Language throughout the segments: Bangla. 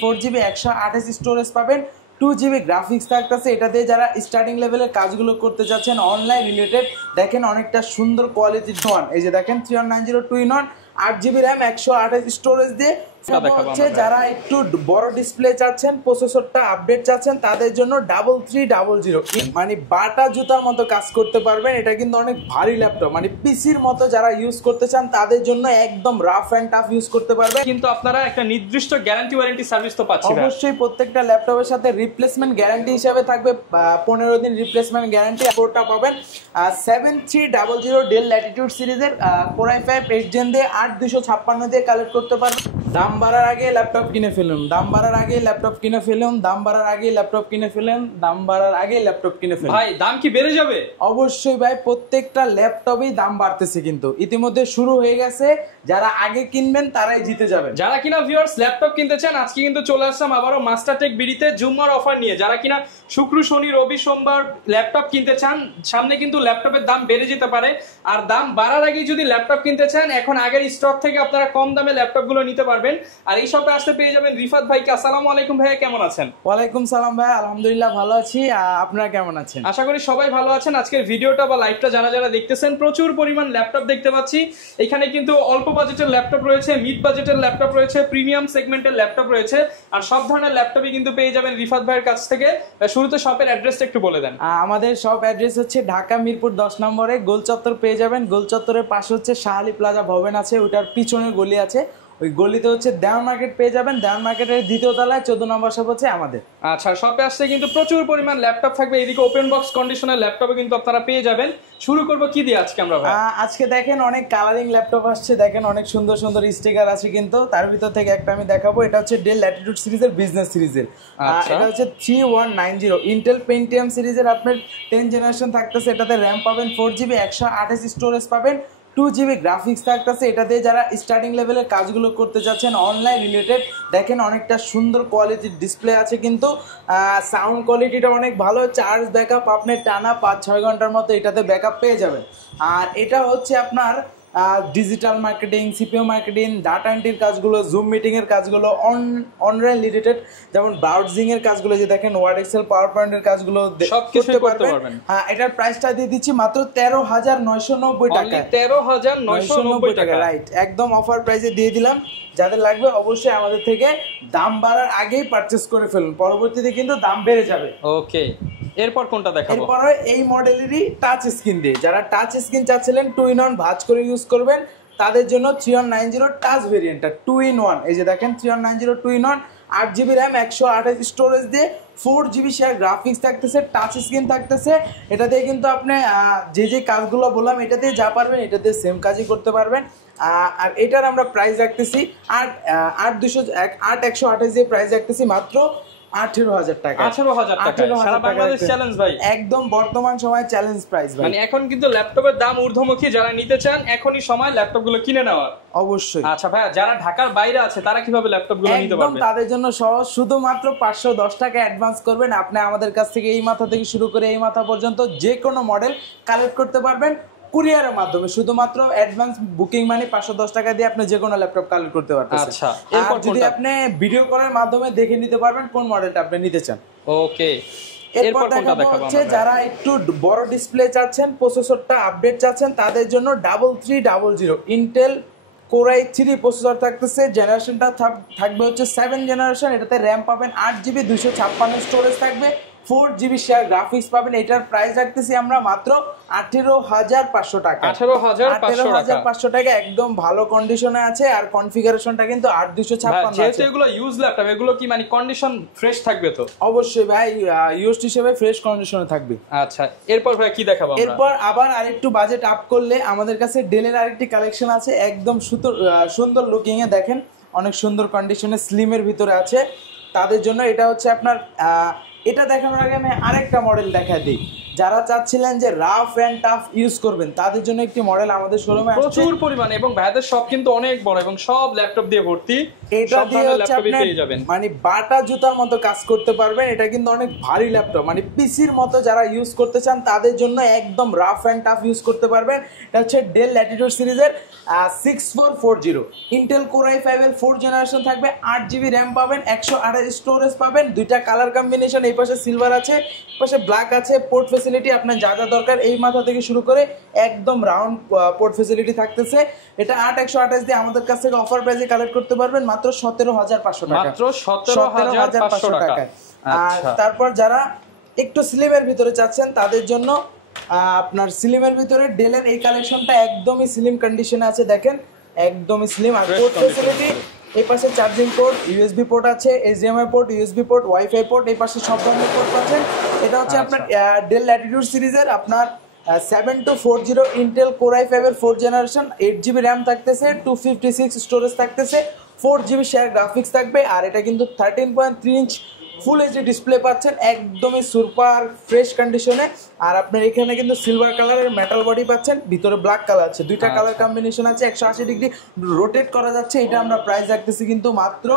4GB 128 স্টোরেজ পাবেন, 2GB গ্রাফিক্স থাকতেছে। এটা দিয়ে যারা স্টার্টিং লেভেলের কাজগুলো করতে চাচ্ছেন অনলাইন রিলেটেড, দেখেন অনেকটা সুন্দর কোয়ালিটির ওয়ান। এই যে দেখেন 3190 2-in-1, 8GB র্যাম 128 স্টোরেজ দিয়ে হচ্ছে। যারা একটু বড় ডিসপ্লে চাচ্ছেন, প্রসেসরটা আপডেট চাচ্ছেন, তাদের জন্য 3300, মানে বাটা জুতার মতো কাজ করতে পারবেন। এটা কিন্তু অনেক ভারী ল্যাপটপ, মানে পিসির মতো যারা ইউজ করতে চান তাদের জন্য একদম রাফ অ্যান্ড টাফ ইউজ করতে পারবেন। কিন্তু আপনারা একটা নির্দিষ্ট গ্যারান্টি ওয়ারেন্টি সার্ভিস তো পাচ্ছেন। অবশ্যই প্রত্যেকটা ল্যাপটপের সাথে রিপ্লেসমেন্ট গ্যারান্টি হিসাবে থাকবে 15 দিন রিপ্লেসমেন্ট গ্যারান্টি। ফোরটা পাবেন 7300 ডেল ল্যাটিটিউড সিরিজের Core i5 8 Gen দিয়ে 8256 দিয়ে কালেক্ট করতে পারবেন। দাম বাড়ার আগে ল্যাপটপ কিনে ফেলুন, দাম বাড়ার আগে ল্যাপটপ কিনে ফেলুন, দাম বাড়ার আগে ল্যাপটপ কিনে ফেলুন, দাম বাড়ার আগে ল্যাপটপ কিনে ফেলুন। ভাই দাম কি বেড়ে যাবে? অবশ্যই ভাই, প্রত্যেকটা ল্যাপটপই দাম বাড়তেছে, কিন্তু ইতিমধ্যে শুরু হয়ে গেছে। যারা আগে কিনবেন তারাই জিতে যাবেন। যারা কিনা ভিউয়ার্স ল্যাপটপ কিনতে চান, আজকে কিন্তু চলে আসলাম আবারও মাস্টারটেক বিডিতে জুম্মার অফার নিয়ে। যারা কিনা শুক্র শনি রবি সোমবার ল্যাপটপ কিনতে চান, সামনে কিন্তু ল্যাপটপের দাম বেড়ে যেতে পারে। আর দাম বাড়ার আগেই যদি ল্যাপটপ কিনতে চান, এখন আগের স্টক থেকে আপনারা কম দামে ল্যাপটপগুলো নিতে পারবেন। আর এই শপে আসতে পেয়ে যাবেন রিফাত ভাইকে। আসসালামু আলাইকুম ভাইয়া, কেমন আছেন? ওয়ালাইকুম সালাম ভাই, আলহামদুলিল্লাহ ভালো আছি। আপনারা কেমন আছেন? আশা করি সবাই ভালো আছেন। আজকের ভিডিওটা বা লাইভটা যারা দেখতেছেন, প্রচুর পরিমাণ ল্যাপটপ দেখতে পাচ্ছি। এখানে কিন্তু অল্প বাজেটের ল্যাপটপ রয়েছে, মিড বাজেটের ল্যাপটপ রয়েছে, প্রিমিয়াম সেগমেন্টের ল্যাপটপ রয়েছে। আর সব ধরনের ল্যাপটপই কিন্তু পেয়ে যাবেন রিফাত ভাইয়ের কাছ থেকে। শুরুতে শপের অ্যাড্রেসটা একটু বলে দেন। আমাদের শপ অ্যাড্রেস হচ্ছে ঢাকা মিরপুর 10 নম্বরে গোল চত্বর পেয়ে যাবেন। গোল চত্বরের পাশে হচ্ছে শাহালি প্লাজা ভবন আছে, ওটার পিছনে গলি আছে, ওই গলিতে হচ্ছে দেওয়ান মার্কেট পেয়ে যাবেন। দেওয়ান মার্কেটের দ্বিতীয় তলায় 14 নম্বর শপ হচ্ছে আমাদের। আচ্ছা, শপে আসতে কিন্তু প্রচুর পরিমাণ ল্যাপটপ থাকবে। এদিকে ওপেন বক্স কন্ডিশনের ল্যাপটপও কিন্তু আপনারা পেয়ে যাবেন। শুরু করবো কি দিয়ে আজকে আমরা? আজকে দেখেন অনেক কালারিং ল্যাপটপ আসছে, দেখেন অনেক সুন্দর সুন্দর স্টিকার আছে, কিন্তু তার ভিতর থেকে একটা আমি দেখাবো। এটা হচ্ছে ডেল ল্যাটিটিউড সিরিজের বিজনেস সিরিজের। এটা হচ্ছে 3190 ইন্টেল পেন্টিয়াম সিরিজের, আপনার 10 জেনারেশন থাকতেছে। এটাতে র্যাম পাবেন 4GB 128 স্টোরেজ পাবেন, 2GB গ্রাফিক্স থাকতেছে। এটা দিয়ে যারা স্টার্টিং লেভেলের কাজগুলো করতে চাচ্ছেন অনলাইন রিলেটেড, দেখেন অনেকটা সুন্দর কোয়ালিটির ডিসপ্লে আছে, কিন্তু সাউন্ড কোয়ালিটিটা অনেক ভালো। চার্জ ব্যাকআপ আপনি টানা 5-6 ঘন্টার মতো এটাতে ব্যাকআপ পেয়ে যাবেন। আর এটা হচ্ছে আপনার digital marketing, CPO marketing, data এন্ট্রির কাজগুলো, জুম মিটিং এর কাজগুলো, অনলাইন রিলেটেড, যেমন ব্রাউজিং এর কাজগুলো, যে দেখেন ওয়ার্ড এক্সেল পাওয়ার পয়েন্টের কাজগুলো করতে পারবেন। হ্যাঁ, এটার প্রাইসটা দিয়ে দিচ্ছি মাত্র 13,990 টাকা। 13,990 টাকা, রাইট, একদম অফার প্রাইসে দিয়ে দিলাম। যাদের লাগবে অবশ্যই আমাদের থেকে দাম বাড়ার আগেই পারচেজ করে ফেলুন, পরবর্তীতে কিন্তু দাম বেড়ে যাবে। ওকে, এরপর কোনটা দেখাবো? এরপর এই মডেলেরই টাচ স্ক্রিন দিয়ে, যারা টাচ স্ক্রিন চাচ্ছিলেন 2-in-1 ভাঁজ করে ইউজ করবেন, তাদের জন্য 3190 টাচ ভেরিয়েন্টটা 2-in-1। এই যে দেখেন 3190 2-in-1, 8GB র্যাম 128 স্টোরেজ দিয়ে 4GB শেয়ার গ্রাফিক্স থাকতেছে, টাচ স্ক্রিন থাকতেছে। এটা দিয়ে কিন্তু আপনি যে কাজগুলো বললাম এটা দিয়ে যা পারবেন এটা দিয়ে সেম কাজই করতে পারবেন। আর এটার আমরা প্রাইস রাখতেছি 8,128 দিয়ে প্রাইস রাখতেছি মাত্র 18,000 টাকা। 18,000 টাকা সারা বাংলাদেশ চ্যালেঞ্জ ভাই, একদম বর্তমান সময় চ্যালেঞ্জ প্রাইস ভাই। মানে এখন কিন্তু ল্যাপটপের দাম ঊর্ধ্বমুখী। যারা নিতে চান এখনই সময় ল্যাপটপগুলো কিনে নেওয়ার। অবশ্যই। আচ্ছা ভাইয়া, যারা ঢাকার বাইরে আছে তারা কিভাবে ল্যাপটপগুলো নিতে পারবে? তাদের জন্য সহজ, শুধুমাত্র 510 টাকা অ্যাডভান্স করবেন। আপনি আমাদের কাছ থেকে এই মাথা থেকে শুরু করে এই মাথা পর্যন্ত যে কোনো মডেল কালেক্ট করতে পারবেন কুরিয়ারের মাধ্যমে। শুধুমাত্র অ্যাডভান্স বুকিং মানে 510 টাকা দিয়ে আপনি যে কোনো ল্যাপটপ কালেক্ট করতে পারতেছেন। আচ্ছা, এরপর যদি আপনি ভিডিও কলের মাধ্যমে দেখে নিতে পারবেন কোন মডেলটা আপনি নিতে চান। ওকে, এরপর দেখাবো হচ্ছে যারা একটু বড় ডিসপ্লে চাচ্ছেন, প্রসেসরটা আপডেট চাচ্ছেন, তাদের জন্য 3300 ইন্টেল Core i3 প্রসেসর থাকতেছে। জেনারেশনটা থাকবে হচ্ছে 7 জেনারেশন। এটাতে র্যাম পাবেন 8GB 256 স্টোরেজ থাকবে, 4GB শেয়ার গ্রাফিক্স পাবেন। এটার প্রাইস রাখতেছি আমরা মাত্র 18,500 টাকা। 18,500 টাকা, একদম ভালো কন্ডিশনে আছে। আর কনফিগারেশনটা কিন্তু 8,256 আছে। যেহেতু এগুলো ইউজ ল্যাপটপ, এগুলো কি মানে কন্ডিশন ফ্রেশ থাকবে তো? অবশ্যই ভাই, ইউজড হিসেবে ফ্রেশ কন্ডিশনে থাকবে। আচ্ছা, এরপর ভাই কি দেখাবো আমরা? এরপর আবার আরেকটু বাজেট আপ করলে আমাদের কাছে ডেলের আরেকটি কালেকশন আছে, একদম সুন্দর লুকিং এ, দেখেন অনেক সুন্দর কন্ডিশনে, স্লিমের ভিতরে আছে। তাদের জন্য এটা হচ্ছে আপনার এটা দেখানোর আগে আমি আরেকটা মডেল দেখা দিই। যারা চাচ্ছিলেন যে রাফ এন্ড টাফ ইউজ করবেন তাদের জন্য একটি মডেল আমাদের শোরুমে প্রচুর পরিমাণে, এবং ভাইদের শপ কিন্তু অনেক বড় এবং সব ল্যাপটপ দিয়ে ভর্তি। এটা দিয়ে হচ্ছে আপনি মানে বাটা জুতার মতো কাজ করতে পারবেন। এটা কিন্তু অনেক ভারী ল্যাপটপ, মানে পিসির মতো যারা ইউজ করতে চান তাদের জন্য একদম রাফ অ্যান্ড টাফ ইউজ করতে পারবেন। এটা হচ্ছে ডেল ল্যাটিটিউড সিরিজের 6440 ইন্টেল কোর i5 এর 4th জেনারেশন থাকবে, 8GB র্যাম পাবেন, 128 স্টোরেজ পাবেন, দুইটা কালার কম্বিনেশন, এই পাশে সিলভার আছে, এই পাশে ব্ল্যাক আছে। পোর্ট ফ্যাসিলিটি আপনার যা যা দরকার এই মাথা থেকে শুরু করে একদম রাউন্ড পোর্ট ফ্যাসিলিটি থাকতেছে। এটা 8128 দিয়ে আমাদের কাছ থেকে অফার প্রাইসে কালেক্ট করতে পারবেন মাত্র 17500 টাকা, মাত্র 17500 টাকা। আর তারপর যারা একটু স্লিমের ভিতরে চাচ্ছেন তাদের জন্য আপনার স্লিমের ভিতরে ডেলের এই কালেকশনটা একদমই স্লিম কন্ডিশনে আছে, দেখেন একদমই স্লিম। আর পোর্ট ফ্যাসিলিটি এই পাশে চার্জিং পোর্ট, ইউএসবি পোর্ট আছে, HDMI port, USB port, wifi port, এই পাশে সব ধরনের পোর্ট পাচ্ছেন। এটা হচ্ছে আপনার ডেল ল্যাটিটিউড সিরিজের আপনার 7240 ইন্টেল কোর i5 এর 4th জেনারেশন, 8GB র্যাম থাকতেছে, 256 স্টোরেজ থাকতেছে, 4GB শেয়ার গ্রাফিক্স থাকবে। আর এটা কিন্তু 13.3 ইঞ্চ ফুল এইচডি ডিসপ্লে পাচ্ছেন, একদমই সুপার ফ্রেশ কন্ডিশনে। আর আপনার এখানে কিন্তু সিলভার কালারের মেটাল বডি পাচ্ছেন, ভিতরে ব্ল্যাক কালার আছে, দুইটা কালার কম্বিনেশন আছে, 180 ডিগ্রি রোটেট করা যাচ্ছে। এটা আমরা প্রাইস রাখতেছি কিন্তু মাত্র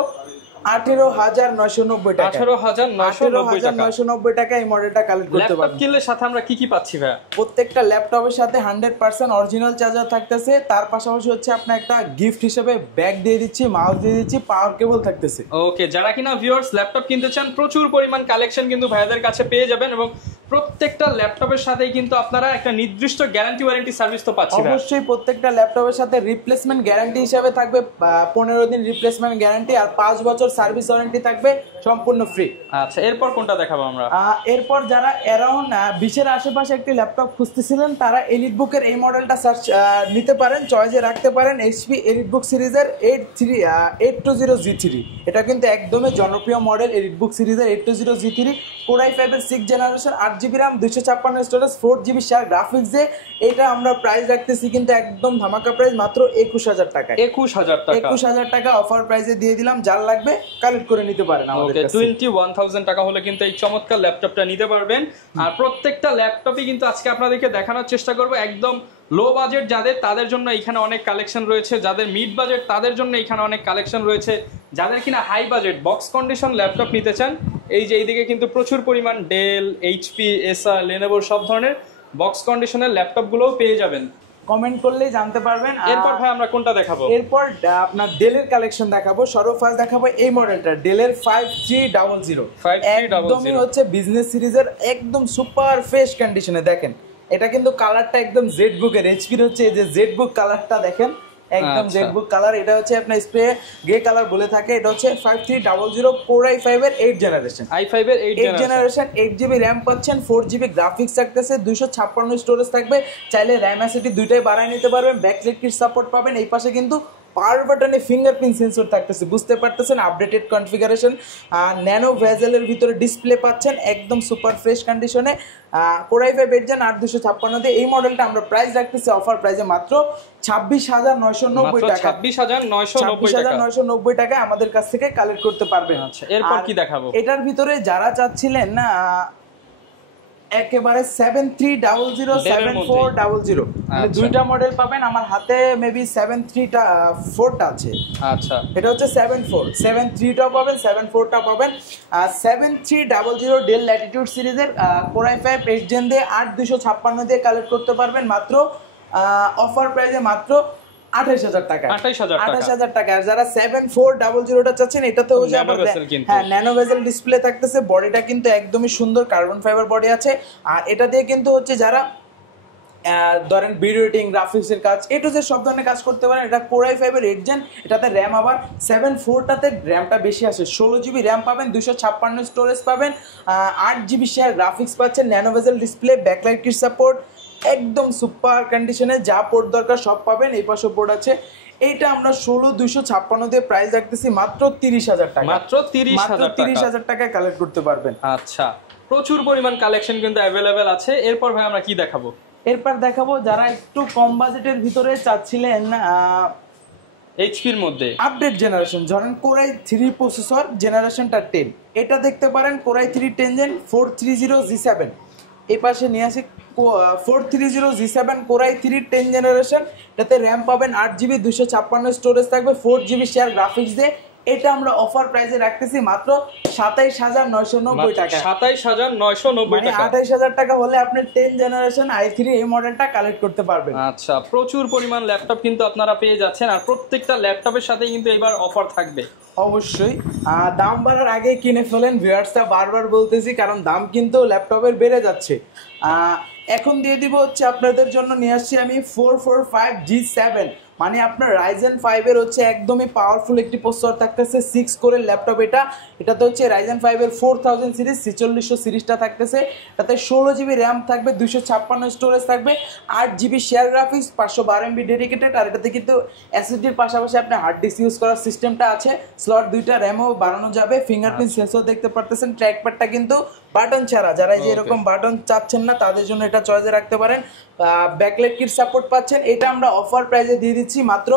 18990 টাকা, 18990 টাকা এই মডেলটা কালেক্ট করতে পারবেন। ল্যাপটপ কিনলে সাথে আমরা কি পাচ্ছি ভাই? প্রত্যেকটা ল্যাপটপের সাথে 100% অরিজিনাল চার্জার থাকতেছে, তার পাশাপাশি হচ্ছে আপনার একটা গিফট হিসেবে ব্যাগ দিয়ে দিচ্ছি, মাউস দিয়ে দিচ্ছি, পাওয়ার কেবল থাকতেছে। ওকে, যারা কিনা ভিউয়ার্স ল্যাপটপ কিনতে চান প্রচুর পরিমাণ কালেকশন কিন্তু ভাইয়াদের কাছে পেয়ে যাবেন, এবং প্রত্যেকটা ল্যাপটপের সাথেই কিন্তু আপনারা একটা নির্দিষ্ট গ্যারান্টি ওয়ারেন্টি সার্ভিস তো পাচ্ছেন। অবশ্যই প্রত্যেকটা ল্যাপটপের সাথে রিপ্লেসমেন্ট গ্যারান্টি হিসেবে থাকবে 15 দিন রিপ্লেসমেন্ট গ্যারান্টি, আর 5 বছর সার্ভিস ওয়ারেন্টি থাকবে সম্পূর্ণ ফ্রি। আচ্ছা, এরপর কোনটা দেখাবো আমরা? এরপর যারা অ্যারাউন্ড 20 আশেপাশে একটি ল্যাপটপ খুঁজতেছিলেন তারা এলিটবুকের এই মডেলটা সার্চ নিতে পারেন, চয়েসে রাখতে পারেন। এইচপি এলিটবুক সিরিজের 820G3, এটা কিন্তু একদমই জনপ্রিয় মডেল এলিটবুক সিরিজের 820G3 কোর i5 এর 6th generation, 8GB RAM, 256 storage, 4GB share graphics দিয়ে। এটা আমরা প্রাইস রাখতেছি কিন্তু একদম ধামাকা প্রাইস মাত্র 21000 টাকা। 21000 টাকা অফার প্রাইসে দিয়ে দিলাম, যার লাগবে কালেক্ট করে নিতে পারেন আমাদের কাছে। 21000 টাকা হলে কিন্তু এই চমৎকার ল্যাপটপটা নিতে পারবেন। আর প্রত্যেকটা ল্যাপটপই কিন্তু আজকে আপনাদেরকে দেখানোর চেষ্টা করব একদম লো বাজেট যাদের, তাদের জন্য এখানে অনেক কালেকশন রয়েছে, যাদের মিড বাজেট তাদের জন্য এখানে অনেক কালেকশন রয়েছে, যাদের কিনা high budget box condition laptop নিতে চান এই যে এইদিকে কিন্তু প্রচুর পরিমাণ ডেল, এইচপি, এসার, লেনোভোর সব ধরনের বক্স কন্ডিশনের ল্যাপটপগুলোও পেয়ে যাবেন। কমেন্ট করলেই জানতে পারবেন। এরপর ভাই আমরা কোনটা দেখাবো? এরপর আপনার ডেলের কালেকশন দেখাবো। সর্বফার্স্ট দেখাবো এই মডেলটা, ডেলের 5300, একদমই হচ্ছে বিজনেস সিরিজের একদম সুপার ফ্রেশ কন্ডিশনে। দেখেন এটা কিন্তু কালারটা একদম জেড বুকের, এইচপির হচ্ছে এই যে জেড বুক কালারটা দেখেন, একদম জেড বুক কালার। এটা হচ্ছে আপনার স্প্রে গ্রে কালার বলে থাকে। এটা হচ্ছে 5300 কোর i5 এর 8th জেনারেশন, i5 এর 8th জেনারেশন, 8GB র্যাম পাচ্ছেন, 4GB গ্রাফিক্স থাকতেছে, 256 স্টোরেজ থাকবে। চাইলে র্যাম অ্যাসিটি দুইটাই বাড়ায় নিতে পারবেন, ব্যাকলাইট কিট সাপোর্ট পাবেন। এই পাশে কিন্তু পাওয়ার বাটনে ফিঙ্গারপ্রিন্ট সেন্সর থাকতেছে, বুঝতে পারতেছেন আপডেটেড কনফিগারেশন। ন্যানো ভেজেলের ভিতরে ডিসপ্লে পাচ্ছেন, একদম সুপার ফ্রেশ কন্ডিশনে। কোর i5 8th জেন 8256 দিয়ে এই মডেলটা আমরা প্রাইস রাখতেছি অফার প্রাইসে মাত্র 26990 টাকা। 26990 টাকা আমাদের কাছ থেকে কালেক্ট করতে পারবেন। আচ্ছা, এরপর কি দেখাবো? এটার ভিতরে যারা চাচ্ছিলেন না একেবারে 7300 7400 দুইটা মডেল পাবেন, আমার হাতে মেবি 73টা আছে। আচ্ছা, এটা হচ্ছে 73টা পাবেন, 74টা পাবেন। 7300 ডেল ল্যাটিটিউড সিরিজের কোর i5 8th জেন দিয়ে 8256 দিয়ে কালেক্ট করতে পারবেন মাত্র অফার প্রাইসে মাত্র 28000 টাকা। 28000 টাকা। আর যারা 7400টা চাচ্ছেন এটাতে হচ্ছে আবার হ্যাঁ ন্যানো ভেজেল ডিসপ্লে থাকতেছে, বডিটা কিন্তু একদমই সুন্দর কার্বন ফাইবার বডি আছে। আর এটা দিয়ে কিন্তু হচ্ছে যারা ধরেন ভিডিও এডিটিং, গ্রাফিক্সের কাজ, এটু যে সব ধরনের কাজ করতে পারেন। এটা কোর i5 এর 8th জেন, এটাতে র্যাম আবার 74টাতে র্যামটা বেশি আসে, 16GB র্যাম পাবেন, 256 স্টোরেজ পাবেন, 8GB শেয়ার গ্রাফিক্স পাচ্ছেন, nano bezel display, backlight kit support, একদম সুপার কন্ডিশনে যা পোর্ট দরকার সব পাবেন। এই পাশে পোর্ট আছে। এইটা আমরা 16256 দিয়ে প্রাইস রাখতেছি মাত্র 30000 টাকা। মাত্র 30000 টাকায় কালেক্ট করতে পারবেন। আচ্ছা, প্রচুর পরিমাণ কালেকশন কিন্তু অ্যাভেলেবেল আছে। এরপর ভাই আমরা কি দেখাবো? এরপর দেখাবো যারা একটু কম বাজেটের ভিতরে চাচ্ছিলেন এইচপির মধ্যে আপডেট জেনারেশন, ধরেন কোর i3 প্রসেসর জেনারেশনটা 10, এটা দেখতে পারেন কোর i3 10 জেন 430G7। এই পাশে নিয়ে আসি 430G7 কোর i3 10 জেনারেশন, এটাতে র্যাম পাবেন 8GB, 256 স্টোরেজ থাকবে, 4GB শেয়ার গ্রাফিক্স দিয়ে, এটা আমরা অফার প্রাইসে রাখতেছি মাত্র 27,990 টাকা। 27,990 টাকা, 28,000 টাকা হলে আপনি 10 জেনারেশন i3 এই মডেলটা কালেক্ট করতে পারবেন। আচ্ছা, প্রচুর পরিমাণ ল্যাপটপ কিন্তু আপনারা পেয়ে যাচ্ছেন, আর প্রত্যেকটা ল্যাপটপের সাথে কিন্তু এবার অফার থাকবে অবশ্যই। দাম বাড়ার আগে কিনে ফেলেন, ভিউয়ার্সটা বারবার বলতেছি, কারণ দাম কিন্তু ল্যাপটপের বেড়ে যাচ্ছে। এখন দিয়ে দিব হচ্ছে আপনাদের জন্য নিয়ে আসছি আমি 445G7, মানে আপনার Ryzen 5 এর হচ্ছে একদমই পাওয়ারফুল একটি প্রসেসর থাকতেছে, 6 কোরের ল্যাপটপ। এটাতে হচ্ছে Ryzen 5 এর 4000 সিরিজ 4600 সিরিজটা থাকতেছে। তাতে 16GB র্যাম থাকবে, 256 স্টোরেজ থাকবে, 8GB share graphics, 512MB dedicated. আর এটাতে কিন্তু এসএসডির পাশাপাশি আপনি হার্ড ডিস্ক ইউজ করার সিস্টেমটা আছে, স্লট 2টা, র্যামও বাড়ানো যাবে, ফিঙ্গারপ্রিন্ট সেন্সর দেখতে পারতেছেন, ট্র্যাকপ্যাডটা কিন্তু বাটন ছাড়া, যারা যে এরকম বাটন চাচ্ছেন না তাদের জন্য এটা চয়েসে রাখতে পারেন। ব্যাকলাইট কিট সাপোর্ট পাচ্ছেন। এটা আমরা অফার প্রাইসে দিয়ে দিচ্ছি মাত্র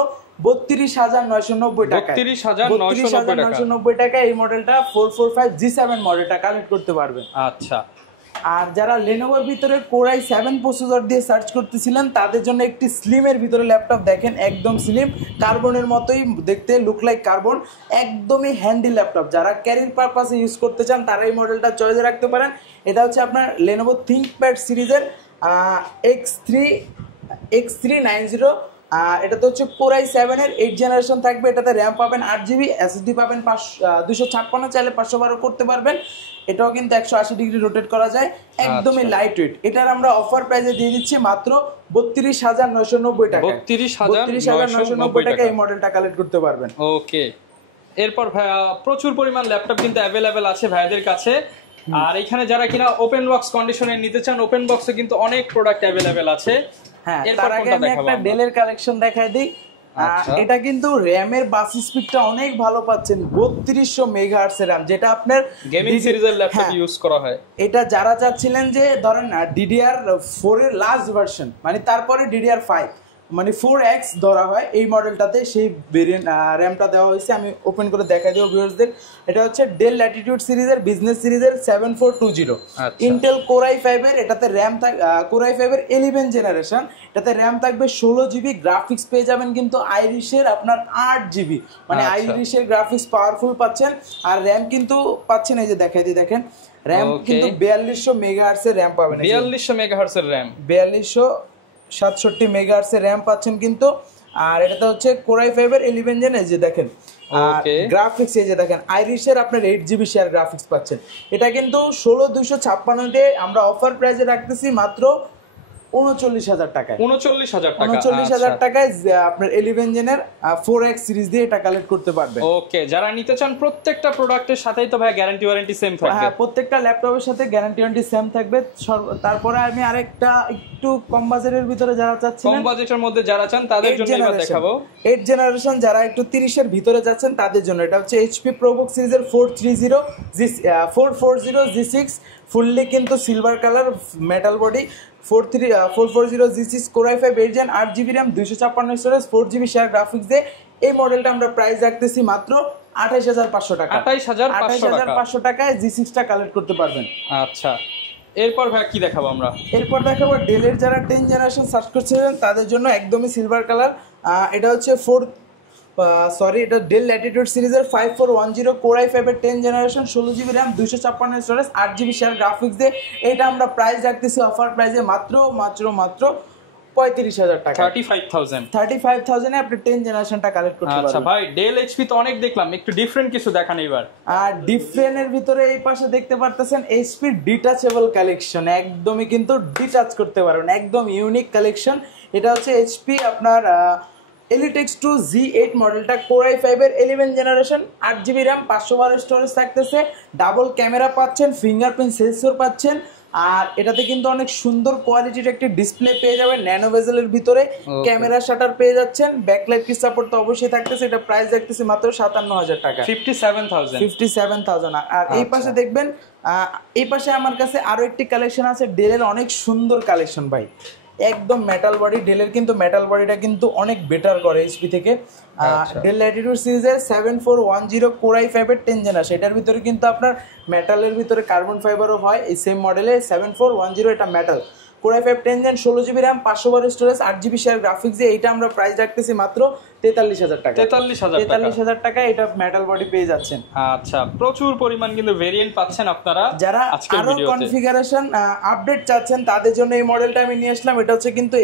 32,990 টাকা। 32,990 টাকা এই মডেলটা 445G7 মডেলটা কালেক্ট করতে পারবেন। আচ্ছা, আর যারা লেনোভোর ভিতরে Core i7 প্রসেসর দিয়ে সার্চ করতেছিলেন তাদের জন্য একটি স্লিমের ভিতরে ল্যাপটপ দেখেন, একদম স্লিম, কার্বনের মতোই দেখতে, লুক লাইক কার্বন, একদমই হ্যান্ডি ল্যাপটপ। যারা ক্যারিয়ার পারপাসে ইউজ করতে চান তারা এই মডেলটা চয়েসে রাখতে পারেন। এটা হচ্ছে আপনার Lenovo ThinkPad সিরিজের X390। এটাতে হচ্ছে Core i7 এর 8 জেনারেশন থাকবে। এটাতে র্যাম পাবেন 8GB, এসএসডি পাবেন 256, চাইলে 512 করতে পারবেন। এটাও কিন্তু 180 ডিগ্রি রোটেট করা যায়, একদমই লাইট ওয়েট। এটার আমরা অফার প্রাইসে দিয়ে দিচ্ছি মাত্র 32,990 টাকা। 32,990 টাকা এই মডেলটা কালেক্ট করতে পারবেন। ওকে, এরপর ভাইয়া প্রচুর পরিমাণ ল্যাপটপ কিন্তু অ্যাভেলেবেল আছে ভাইয়াদের কাছে। আর এখানে যারা কিনা ওপেন বক্স কন্ডিশনে নিতে চান, ওপেন বক্সে কিন্তু অনেক প্রোডাক্ট অ্যাভেলেবেল আছে। হ্যাঁ, তার আগে আমি একটা ডেলের কালেকশন দেখাই দিই। এটা কিন্তু র্যামের বাস স্পিডটা অনেক ভালো পাচ্ছেন, 3200 মেগাহার্টজ র্যাম, যেটা আপনার গেমিং সিরিজের ল্যাপটপে ইউজ করা হয়। এটা যারা চাচ্ছিলেন যে ধরেন DDR4 এর লাস্ট ভার্সন, মানে তারপরে DDR5 মানে 4x ধরা হয় এই মডেলটাতে, সেই ভেরিয়েন্ট র্যামটা দেওয়া হয়েছে। আমি ওপেন করে দেখাই দেবো ভিউয়ার্সদের। এটা হচ্ছে ডেল ল্যাটিটিউড সিরিজের, বিজনেস সিরিজের 7420। ইন্টেল Core i5 এর, এটাতে র্যাম Core i5 এর 11 জেনারেশন, এটাতে র্যাম থাকবে 16GB, গ্রাফিক্স পেয়ে যাবেন কিন্তু আইরিশের আপনার 8GB, মানে আইরিশের গ্রাফিক্স পাওয়ারফুল পাচ্ছেন। আর র্যাম কিন্তু পাচ্ছেন, এই যে দেখাই দিই, দেখেন র্যাম কিন্তু 4200 মেগাহার্টজ এর র্যাম পাবেন। 4200 মেগাহার্টজ এর র্যাম, 4267 মেগাহার্টজ এর র্যাম পাচ্ছেন কিন্তু। আর এটাতে হচ্ছে Core i5 এর 11 জেন, এই যে দেখেন গ্রাফিক্স, এই যে দেখেন আইরিশের আপনার 8GB শেয়ার গ্রাফিক্স পাচ্ছেন। এটা কিন্তু 16256 দিয়ে আমরা অফার প্রাইসে রাখতেছি মাত্র 39,000 টাকায়। 39,000 টাকায় আপনার 11 জেনের 4x সিরিজ দিয়ে এটা কালেক্ট করতে পারবেন। ওকে, যারা নিতে চান প্রত্যেকটা প্রোডাক্টের সাথেই তো ভাই গ্যারান্টি ওয়ারেন্টি সেম থাকবে। হ্যাঁ, প্রত্যেকটা ল্যাপটপের সাথে গ্যারান্টি ওয়ারেন্টি সেম থাকবে। তারপরে আমি আরেকটা একটু কম বাজেটের ভিতরে যারা চাচ্ছেন, কম বাজেটের মধ্যে যারা চান তাদের জন্য এবার দেখাবো 8 জেনারেশন। যারা একটু 30 এর ভিতরে যাচ্ছেন তাদের জন্য এটা হচ্ছে HP ProBook সিরিজের 440G6 ফুললি কিন্তু silver colour metal body, 440G6 Core i5 8 gen, 8GB RAM, 256 storage, 4GB share graphics দিয়ে এই মডেলটা আমরা প্রাইস রাখতেছি মাত্র 28,500 টাকা। 28,500 টাকায় G6 টা কালেক্ট করতে পারবেন। আচ্ছা, এরপর ভাই কি দেখাবো আমরা? এরপর দেখাবো ডেলের যারা 10 জেনারেশন সার্চ করছিলেন তাদের জন্য একদমই সিলভার কালার। এটা হচ্ছে এটা ডেল ল্যাটিটিউড সিরিজের 5410 Core i5 এর 10 generation, 16GB RAM, 256 storage, 8GB share graphics দিয়ে এটা আমরা প্রাইস রাখতেছি অফার প্রাইসে মাত্র 35,000 টাকা। 35,000 এ আপনি 10 জেনারেশনটা কালেক্ট করতে পারবেন। আচ্ছা ভাই, ডেল এইচপি তো অনেক দেখলাম, একটু ডিফারেন্ট কিছু দেখান এবার। আর ডিফারেন্টের ভিতরে এই পাশে দেখতে পারতেছেন এইচপি ডিটাচেবল কালেকশন, একদমই কিন্তু ডিটাচ করতে পারবেন, একদম ইউনিক কালেকশন। এটা হচ্ছে এইচপি আপনার Elite X2 Z8 মডেলটা, Core i5 এর 11 জেনারেশন, 8GB র্যাম, 512 স্টোরেজ থাকতেছে, ডাবল ক্যামেরা পাচ্ছেন, ফিঙ্গারপ্রিন্ট সেন্সর পাচ্ছেন। আর এটাতে কিন্তু অনেক সুন্দর কোয়ালিটির একটি ডিসপ্লে পেয়ে যাবেন, ন্যানো বেজেলের ভিতরে ক্যামেরা শাটার পেয়ে যাচ্ছেন, ব্যাকলাইট কি সাপোর্ট তো অবশ্যই থাকতেছে। এটা প্রাইস রাখতেছি মাত্র 57,000 টাকা, 57,000। আর এই পাশে দেখবেন, এই পাশে আমার কাছে আরো একটি কালেকশন আছে ডেলের, অনেক সুন্দর কালেকশন ভাই, একদম মেটাল বডি। ডেলের কিন্তু মেটাল বডিটা কিন্তু অনেক বেটার করে এইচপি থেকে। ডেল ল্যাটিটিউড সিরিজের 7410 Core i5 এর 10 জেনারেশন, এটার ভিতরে কিন্তু আপনার মেটালের ভিতরে কার্বন ফাইবারও হয় এই সেম মডেলে 7410, এটা metal. Core i5 10 Gen 16GB RAM 512 storage 8GB share graphics দিয়ে এটা আমরা প্রাইস রাখতেছি মাত্র 43000 টাকা। 43000 টাকা এটা মেটাল বডি পেয়ে যাচ্ছেন। আচ্ছা, প্রচুর পরিমাণ কিন্তু ভেরিয়েন্ট পাচ্ছেন আপনারা। যারা আরো কনফিগারেশন আপডেট চাচ্ছেন তাদের জন্য এই মডেলটা আমি নিয়ে আসলাম। এটা হচ্ছে কিন্তু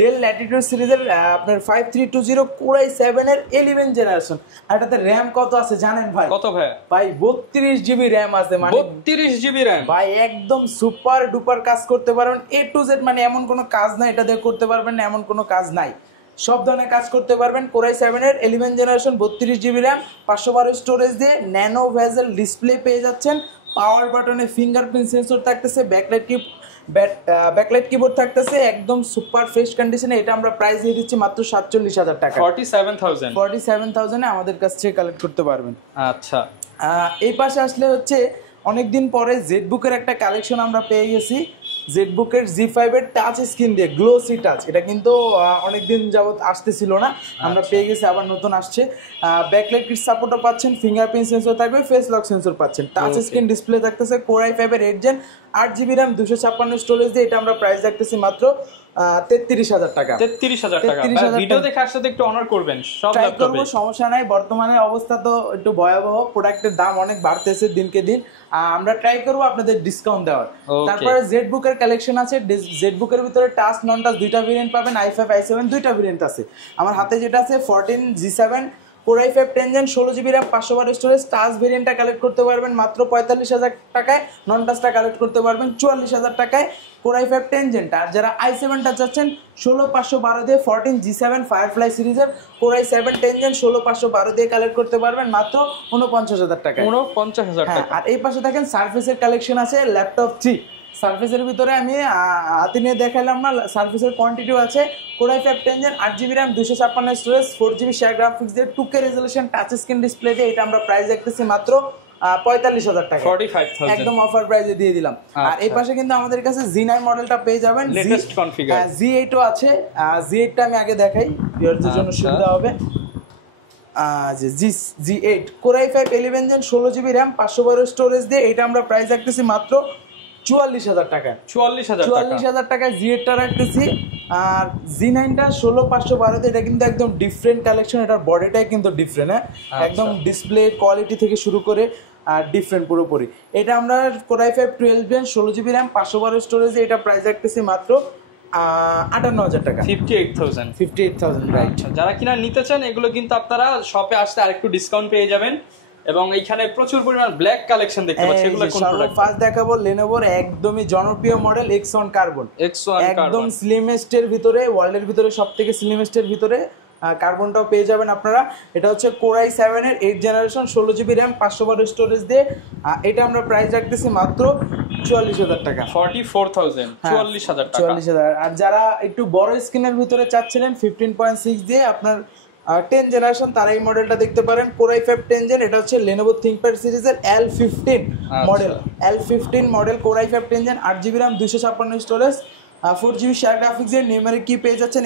ডেল ল্যাটিটিউড সিরিজের আপনার 5320 Core i7 এর 11 জেনারেশন। আর এটাতে র‍্যাম কত আছে জানেন ভাই? কত ভাই? ভাই 32GB র‍্যাম আছে। মানে 32GB র‍্যাম ভাই একদম সুপার ডুপার কাজ করতে পারবেন A to Z, মানে এমন কোনো কাজ নাই এটা দিয়ে করতে পারবেন না, এমন কোনো কাজ নাই, সব ধরনের কাজ করতে পারবেন। Core i7 এর 11 জেনারেশন 32GB র‍্যাম 512 স্টোরেজ দিয়ে ন্যানো ভেজেল ডিসপ্লে পেয়ে যাচ্ছেন। পাওয়ার বাটনে ফিঙ্গারপ্রিন্ট সেন্সর থাকতেছে, ব্যাকলাইট কিবোর্ড থাকতেছে, একদম সুপার ফ্রেশ কন্ডিশনে। এটা আমরা প্রাইস দিয়ে দিচ্ছি মাত্র 47000 টাকা। 47000 এ আমাদের কাছ থেকে কালেক্ট করতে পারবেন। আচ্ছা, এই পাশে আসলে হচ্ছে অনেকদিন পরে জেডবুকের একটা কালেকশন আমরা পেয়ে গেছি। জেডবুকের G5 এর টাচ স্ক্রিন দিয়ে গ্লোসি টাচ, এটা কিন্তু অনেকদিন যাবত আসতেছিল না, আমরা পেয়ে গেছি, আবার নতুন আসছে। ব্যাকলাইট কিট সাপোর্টও পাচ্ছেন, ফিঙ্গারপ্রিন্ট সেন্সর থাকবে, ফেস লক সেন্সর পাচ্ছেন, টাচ স্ক্রিন ডিসপ্লে থাকতেছে। Core i5 এর 8 Gen 8GB RAM 256 স্টোরেজ দিয়ে এটা আমরা প্রাইস রাখতেছি মাত্র 33000 টাকা। 33000 টাকা। ভিডিও দেখে আসলে একটু অনার করবেন, সব ল্যাপটপে সমস্যা নাই। বর্তমানে অবস্থা তো একটু ভয়াবহ, প্রোডাক্টের দাম অনেক বাড়তেছে দিনকে দিন, আমরা ট্রাই করব আপনাদের ডিসকাউন্ট দেওয়ার। তারপরে জেডবুকের কালেকশন আছে। জেডবুকের ভিতরে টাচ নন টাচ দুইটা ভেরিয়েন্ট পাবেন, i5 i7 দুইটা ভেরিয়েন্ট আছে। আমার হাতে যেটা আছে 14G7 Core i5 10 Gen 16GB RAM 512 storage, touch ভেরিয়েন্টটা কালেক্ট করতে পারবেন মাত্র 45000 টাকায়, নন টাচটা কালেক্ট করতে পারবেন 44000 টাকায়। Core i5 10 Gen আর যারা i7টা চাচ্ছেন 16512 দিয়ে 14G7 Firefly সিরিজের Core i7 10 Gen 16512 দিয়ে কালেক্ট করতে পারবেন মাত্র 49000 টাকায়। 49000 টাকা। আর এই পাশে দেখেন সারফেসের কালেকশন আছে, ল্যাপটপ 3 সারফেসের ভিতরে আমি হাতে নিয়ে দেখালাম না, সারফেসের কোয়ান্টিটিও আছে। Core i5 10 Gen 8GB RAM 256 storage 4GB share graphics দিয়ে 2K resolution touch screen display দিয়ে এটা আমরা প্রাইস রাখতেছি মাত্র 45000 টাকা। 45000 একদম অফার প্রাইসে দিয়ে দিলাম। আর এই পাশে কিন্তু আমাদের কাছে Z9 মডেলটা পেয়ে যাবেন, লেটেস্ট কনফিগার। Z8 ও আছে। Z8টা আমি আগে দেখাই, ভিউয়ারদের জন্য সুবিধা হবে। G8 Core i5 11 Gen 16GB RAM 512 storage দিয়ে এটা আমরা প্রাইস রাখতেছি মাত্র 44000 টাকা। 44000 টাকা Z8টা রাখতেছি। আর Z9টা 16512 এটা কিন্তু একদম ডিফারেন্ট কালেকশন, এটার বডিটাই কিন্তু ডিফারেন্ট, একদম ডিসপ্লে কোয়ালিটি থেকে শুরু করে আর ডিফারেন্ট পুরোপুরি। এটা আমরা Core i5 12 Gen 16GB RAM 512 স্টোরেজে এটা প্রাইস রাখতেছি মাত্র 58000 টাকা। 58000 রাইট। যারা কিনা নিতে চান এগুলো কিন্তু আপনারা শপে আসতে আরেকটু ডিসকাউন্ট পেয়ে যাবেন। এবং এইখানে প্রচুর পরিমাণ ব্ল্যাক কালেকশন দেখতে পাচ্ছি, এগুলো কোন প্রোডাক্ট? ফার্স্ট দেখাবো Lenovoর একদমই জনপ্রিয় মডেল X1 কার্বন। একদম স্লিমেস্ট এর ভিতরে, ওয়ার্ল্ডের ভিতরে সবথেকে স্লিমেস্ট এর ভিতরে কার্বনটাও পেয়ে যাবেন আপনারা। এটা হচ্ছে Core i7 এর 8 জেনারেশন 16GB RAM 512 স্টোরেজ দিয়ে এটা আমরা প্রাইস রাখতেছি মাত্র 44000 টাকা। 44000 টাকা। 44000। আর যারা একটু বড় স্ক্রিনের ভিতরে চাচ্ছিলেন 15.6 দিয়ে আপনার 10 জেনারেশন, তারা এই মডেলটা দেখতে পারেন। Core i5 10 Gen এটা হচ্ছে Lenovo ThinkPad সিরিজের L15 model. L15 model Core i5 10 Gen 8GB RAM 256 storage 4GB share graphics এর নিউমেরিক কি পেয়ে যাচ্ছেন।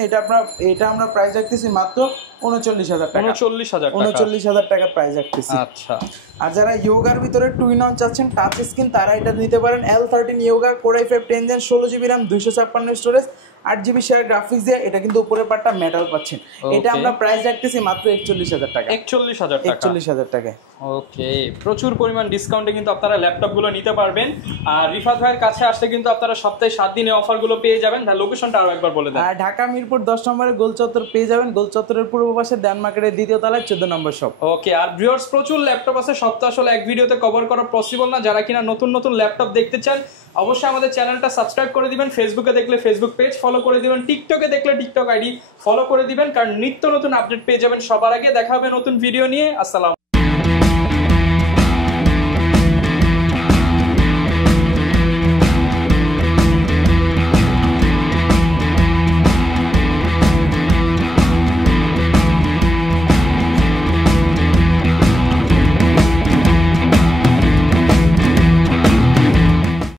এটা আমরা প্রাইস রাখতেছি মাত্র 39000 টাকা। 39000 টাকা প্রাইস রাখতেছি। আচ্ছা, আর যারা ইয়োগার ভিতরে 2-in-1 চাচ্ছেন টাচ স্ক্রিন, তারা এটা নিতে পারেন। L13 yoga Core i5 10 Gen 16GB RAM 256 storage 8GB share graphics দিয়ে এটা কিন্তু উপরের পার্টটা মেটাল পাচ্ছেন। এটা আমরা প্রাইস রাখতেছি মাত্র 41000 টাকা। 41000 টাকা। ওকে, প্রচুর পরিমাণ ডিসকাউন্টে কিন্তু আপনারা ল্যাপটপগুলো নিতে পারবেন। আর রিফাত ভাইয়ের কাছে আসলে কিন্তু আপনারা সপ্তাহে 7 দিনে অফারগুলো পেয়ে যাবেন। তার লোকেশনটা আরো একবার বলে দেন। ঢাকা মিরপুর 10 নম্বরে গোল চত্বর পেয়ে যাবেন। গোল চত্বরের পূর্ব পাশে ড্যান মার্কেটের দ্বিতীয় তলায় 14 নম্বর শপ। ওকে, আর ভিউয়ার্স প্রচুর ল্যাপটপ আছে, সব তো আসলে এক ভিডিওতে কভার করা পসিবল না। যারা কিনা নতুন নতুন ল্যাপটপ দেখতে চান অবশ্যই আমাদের চ্যানেলটা সাবস্ক্রাইব করে দিবেন, ফেসবুকে দেখলে ফেসবুক পেজ ফলো করে দিবেন, টিকটকে দেখলে টিকটক আইডি ফলো করে দিবেন, কারণ নিত্য নতুন আপডেট পেয়ে যাবেন সবার আগে। দেখা হবে নতুন ভিডিও নিয়ে। আসসালাম।